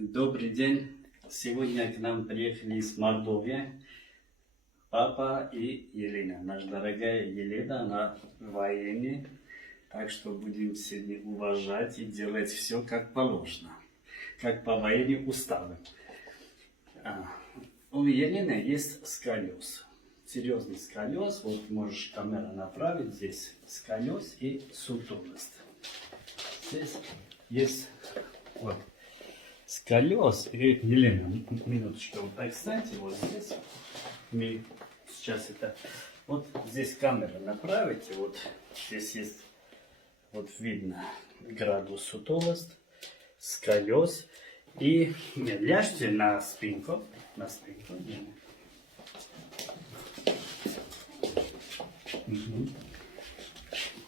Добрый день. Сегодня к нам приехали из Мордовии папа и Елена. Наша дорогая Елена, она в военной. Так что будем сегодня уважать и делать все как положено. Как по военным уставам. У Елены есть сколиоз. Серьезный сколиоз. Вот можешь камеру направить. Здесь сколиоз и сутулость. Здесь есть вот сколиоз. И Елена, минуточку, вот так кстати, вот здесь мы сейчас это вот здесь камеру направите, вот здесь есть вот видно градус сутулость, сколиоз. И ляжьте на спинку,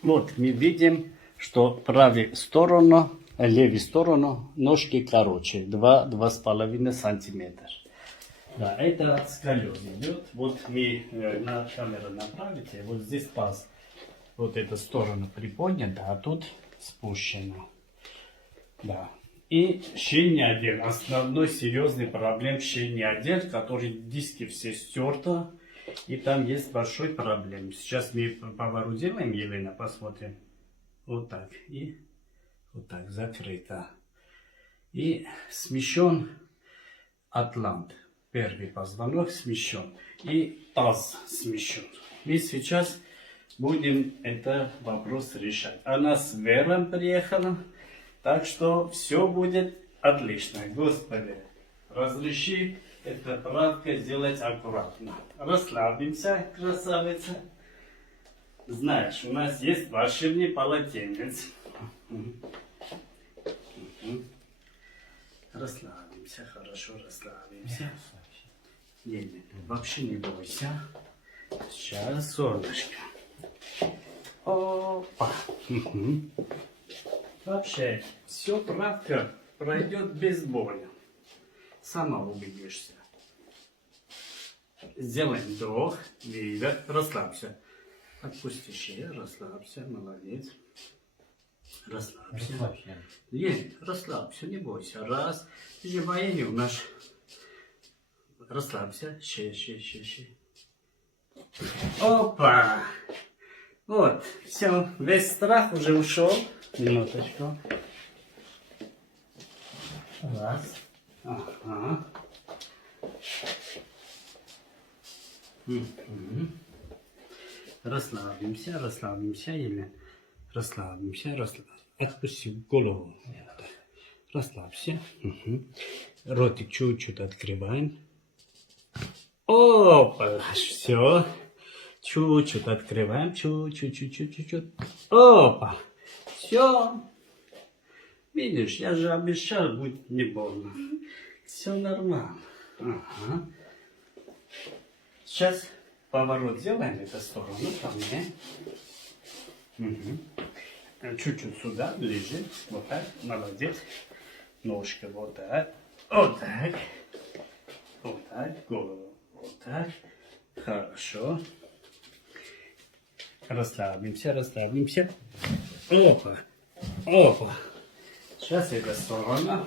Вот мы видим, что правую сторону, левую сторону ножки короче, 2-2,5 сантиметра. Да, это сколиоз идет. Вот мы на камеру направите, вот здесь паз, вот эта сторона приподнята, а тут спущена. Да. И шейный отдел. Основной серьезный проблем шейный отдел, который диски все стерты. И там есть большой проблем. Сейчас мы поворот делаем, Елена, посмотрим. Вот так. И вот так закрыто. И смещен атлант. Первый позвонок смещен. И таз смещен. Мы сейчас будем этот вопрос решать. Она с Вером приехала. Так что все будет отлично. Господи, разреши эту правку сделать аккуратно. Расслабимся, красавица. Знаешь, у нас есть волшебный полотенец. Расслабимся, хорошо расслабимся. Нет, вообще не бойся. Сейчас, солнышко. Опа. Вообще, все правка пройдет без боли. Сама убедишься. Сделаем вдох, выдох, расслабься. Отпусти шею, расслабься, молодец. Расслабься. Нет, расслабься, не бойся. Раз, ты же военный у нас. Расслабься, шея. Опа! Вот, все, весь страх уже ушел. Минуточку. Раз. Ага. Расслабимся, или расслабимся. Отпусти голову. Расслабься. Ротик чуть-чуть открываем. Опа, все. Чуть-чуть открываем. Чуть-чуть. Опа. Все. Видишь, я же обещал, будет не больно. Все нормально. Ага. Сейчас поворот сделаем в эту сторону, ко мне. Чуть-чуть сюда, ближе. Вот так. Молодец. Ножка вот так. Вот так. Вот так. Голову вот так. Хорошо. Расслабимся. Опа. Сейчас эта сторона.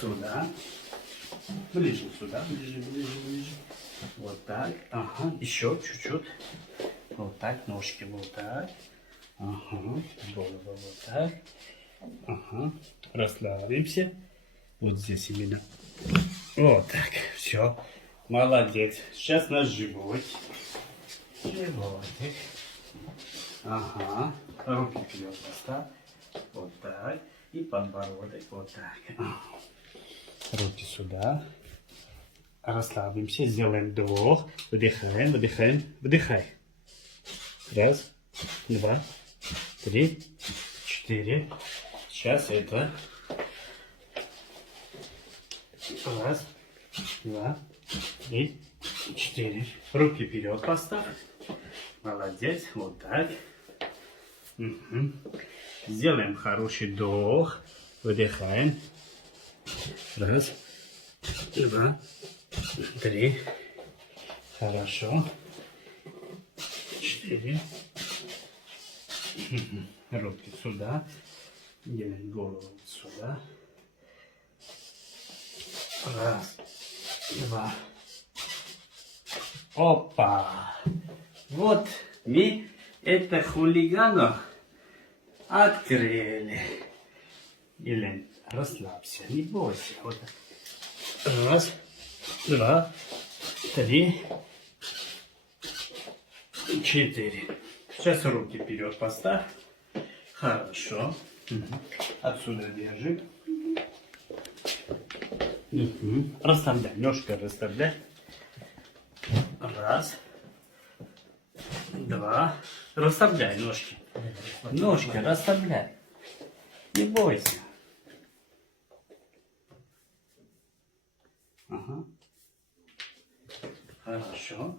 Сюда. Ближе сюда. Ближе. Вот так. Ага. Еще чуть-чуть. Вот так. Ножки вот так. Ага. Голову вот так. Ага. Расслабимся. Вот здесь именно. Вот так. Все. Молодец. Сейчас наш живот. Животик. Ага. Руки вперед поставь. Вот так. И подбородок. Вот так. Руки сюда. Расслабимся. Сделаем вдох. Выдыхаем. Выдыхай. Раз. 2. 3. 4. Сейчас это. Раз. 2. 3. 4. Руки вперед поставь. Молодец. Вот так. Сделаем хороший вдох. Выдыхаем. Раз. 2. 3. Хорошо. 4. Руки сюда. Делаем голову сюда. Раз, два. Опа. Вот мы это хулиганов открыли. Елена, расслабься, не бойся. Вот. Раз, два, три, четыре. Сейчас руки вперед поставь. Хорошо. Отсюда держи. Расставляй, ножка расставляй. Раз, два. Расставляй ножки. Ножки расставляй. Не бойся. Ага. Хорошо.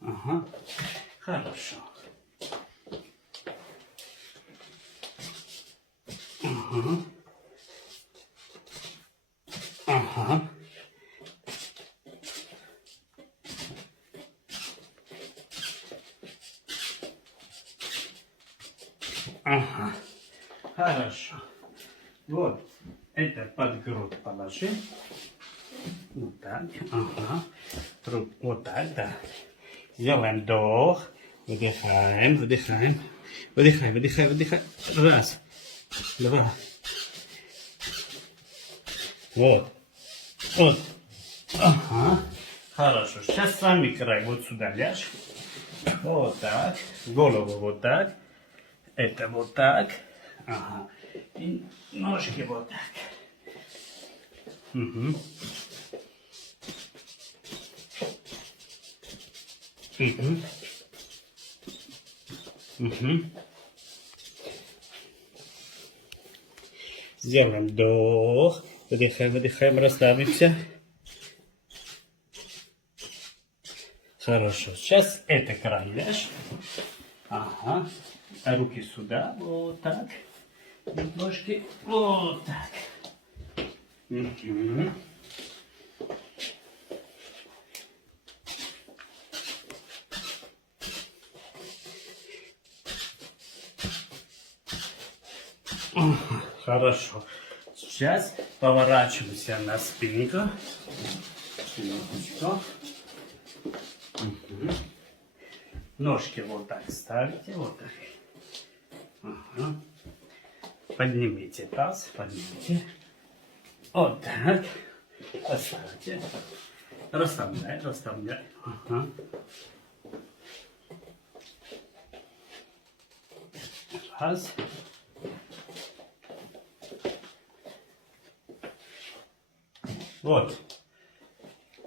Ага. Хорошо. Ага. Ага. Ага. Хорошо. Вот. Это под грудь положи. Вот так. Ага. Вот так, да. Сделаем вдох. Выдыхаем, выдыхаем. Выдыхай, выдыхай, выдыхай. Раз. Два. Вот. Вот. Ага. Хорошо. Сейчас сами край вот сюда ляжь. Вот так. Голову вот так. Это вот так. Ага. И ножки вот так. Угу. Угу. Угу. Сделаем вдох. Выдыхаем, выдыхаем, расслабимся. Хорошо. Сейчас это край ляжь. Ага. Руки сюда. Вот так. Ножки вот так. Угу. Ага. Хорошо. Сейчас поворачиваемся на спинку. Спинку. Угу. Ножки вот так ставите, вот так. Ага. Поднимите таз, поднимите. Вот так. Оставьте. Расслабляй, расслабляй. Ага. Раз. Вот.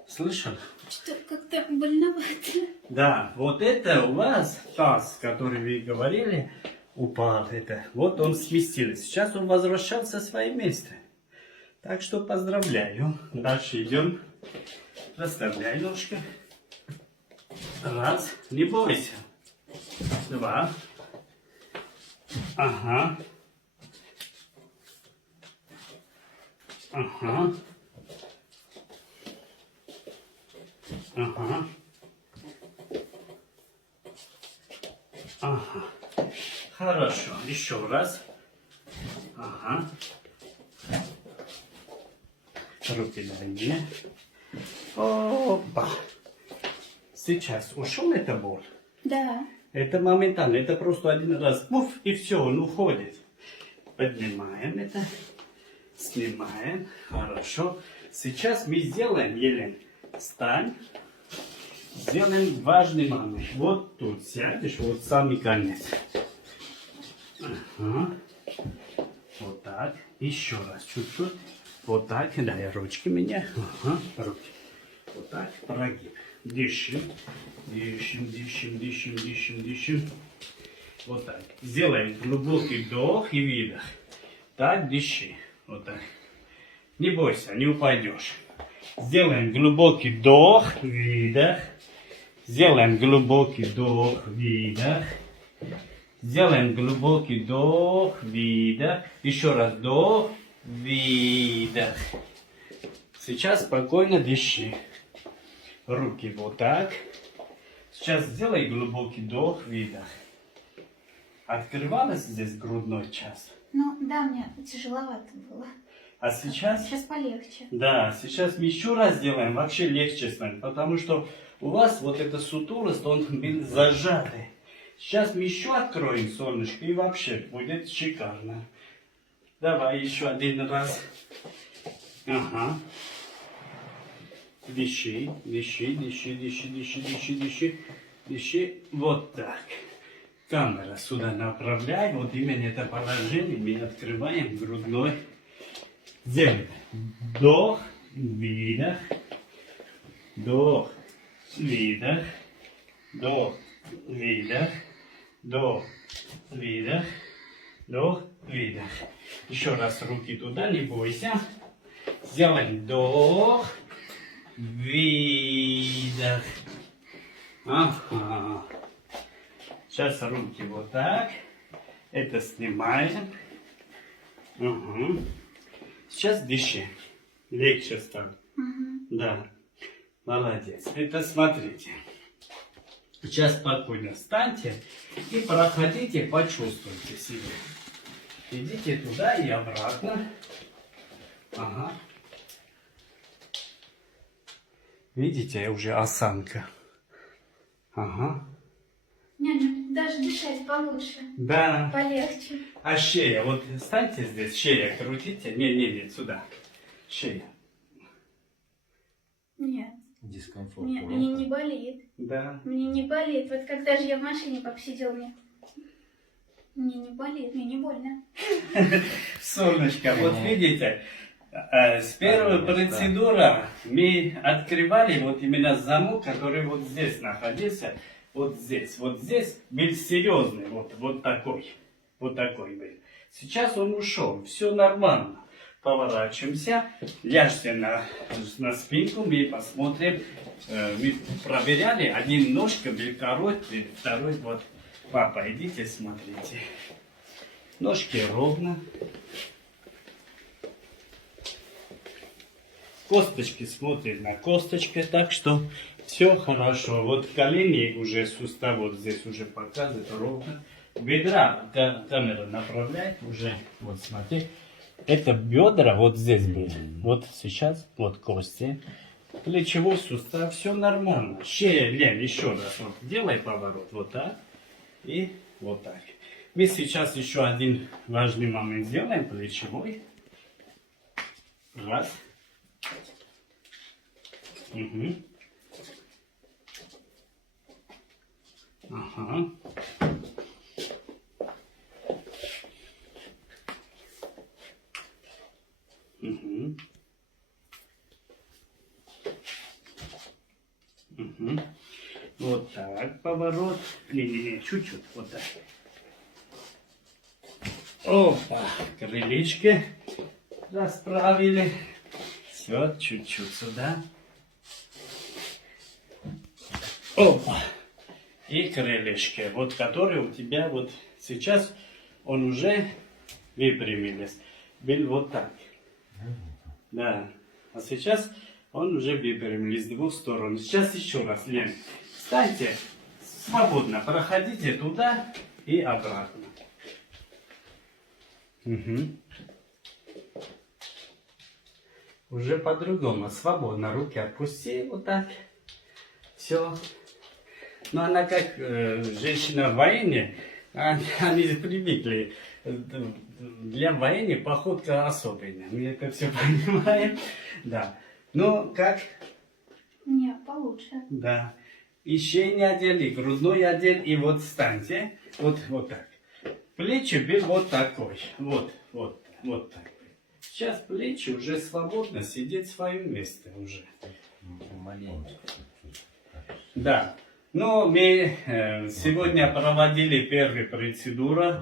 Слышал? Что как-то больновато. Да, вот это у вас таз, который вы говорили, упал. Это. Вот он сместился. Сейчас он возвращался в свое место. Так что поздравляю. Дальше идем. Расставляй ножки. Раз. Не бойся. Два. Ага. Ага. Ага. Ага. Хорошо. Еще раз. Ага. Руки дай мне. Опа. Сейчас ушел эта боль? Да. Это моментально. Это просто один раз. Пуф, и все, он уходит. Поднимаем это. Снимаем. Хорошо. Сейчас мы сделаем, Елена, встань. Сделаем важный момент. Вот тут сядешь, вот самый конец. Ага. Вот так. Еще раз чуть-чуть. Вот так. Дай ручки мне. Ага. Руки. Вот так. Прогиб. Дышим. Дышим, дышим, дышим, дышим, дышим. Вот так. Сделаем глубокий вдох и выдох. Так, дыши. Вот так. Не бойся, не упадешь. Сделаем глубокий вдох, выдох. Сделаем глубокий вдох, выдох. Сделаем глубокий вдох, выдох. Еще раз вдох, выдох. Сейчас спокойно дыши. Руки вот так. Сейчас сделай глубокий вдох, выдох. Открывалась здесь грудной час. Ну, да, мне тяжеловато было. А сейчас? Сейчас полегче. Да, сейчас мы еще раз сделаем, вообще легче станет, потому что у вас вот эта сутулость, он был зажатый. Сейчас мы еще откроем солнышко и вообще будет шикарно. Давай еще один раз. Ага. Дыши, дыши, дыши, дыши, дыши, дыши, дыши, дыши. Вот так. Камера сюда направляй, вот именно это положение мы открываем грудной. Делаем вдох, выдох, вдох, выдох, вдох, выдох, вдох, выдох, вдох, выдох. Еще раз руки туда, не бойся. Сделаем вдох, выдох. Ага. Сейчас руки вот так. Это снимаем. Угу. Сейчас дыши. Легче стало. Да. Молодец. Это смотрите. Сейчас спокойно встаньте и проходите, почувствуйте себя. Идите туда и обратно. Ага. Видите, уже осанка. Ага. Не, даже дышать получше. Да. Полегче. А шея, вот встаньте здесь, шея крутите. Не, сюда. Шея. Нет. Дискомфорт. Нет, мне не болит. Да. Мне не болит. Вот когда же я в машине посидел, мне не болит, мне не больно. Солнышко, вот видите, с первой процедуры мы открывали вот именно замок, который вот здесь находился, вот здесь был серьезный, вот такой был. Сейчас он ушел, все нормально. Поворачиваемся, ляжьте на спинку, мы посмотрим, мы проверяли, один ножка был короткий, второй вот. Папа, идите, смотрите. Ножки ровно. Косточки смотрят на косточки, так что все хорошо. Вот колени уже сустав вот здесь уже показывает ровно. Бедра камера направляет уже. Вот смотри. Это бедра вот здесь были. Вот сейчас, вот кости. Плечевой сустав, все нормально. Шея, Лен, еще раз. Вот, делай поворот. Вот так. И вот так. Мы сейчас еще один важный момент сделаем. Плечевой. Раз. Угу. Ага. Угу. Угу. Вот так, поворот. Не, чуть-чуть, вот так. Опа, крылечки расправили. Все, чуть-чуть сюда. Опа. И крылышки, вот которые у тебя вот сейчас, он уже выпрямились. Был вот так. Да. А сейчас он уже выпрямились с двух сторон. Сейчас еще раз, Лен. Встаньте, свободно проходите туда и обратно. Угу. Уже по-другому, свободно. Руки отпусти, вот так. Все. Но она как женщина в войне, они привыкли. Для войны походка особенная. Мы это все понимаем. Да. Ну, как? Не, получше. Да. И шею одел, и грудной одел, и вот встаньте. Вот так. Плечи был вот такой. Вот так. Сейчас плечи уже свободно сидят в своем месте уже. Маленько. Да. Ну, мы сегодня проводили первую процедуру.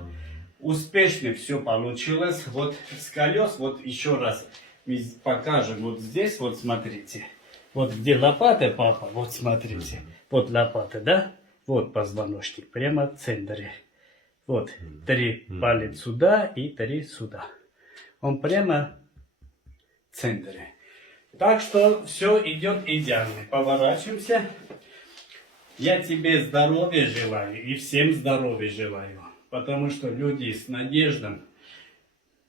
Успешно все получилось. Вот с колес, вот еще раз мы покажем. Вот здесь, вот смотрите. Вот где лопата, папа, вот смотрите. Вот лопата, да? Вот позвоночник, прямо в центре. Вот, 3 палец сюда и 3 сюда. Он прямо в центре. Так что все идет идеально. Поворачиваемся. Я тебе здоровья желаю и всем здоровья желаю. Потому что люди с надеждой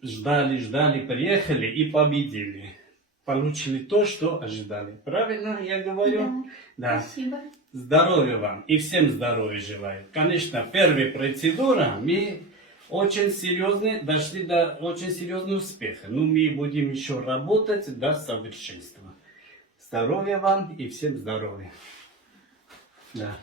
ждали, приехали и победили. Получили то, что ожидали. Правильно я говорю? Да. Спасибо. Здоровья вам и всем здоровья желаю. Конечно, первая процедура, мы очень серьезно дошли до очень серьезного успеха. Но мы будем еще работать до совершенства. Здоровья вам и всем здоровья. Да.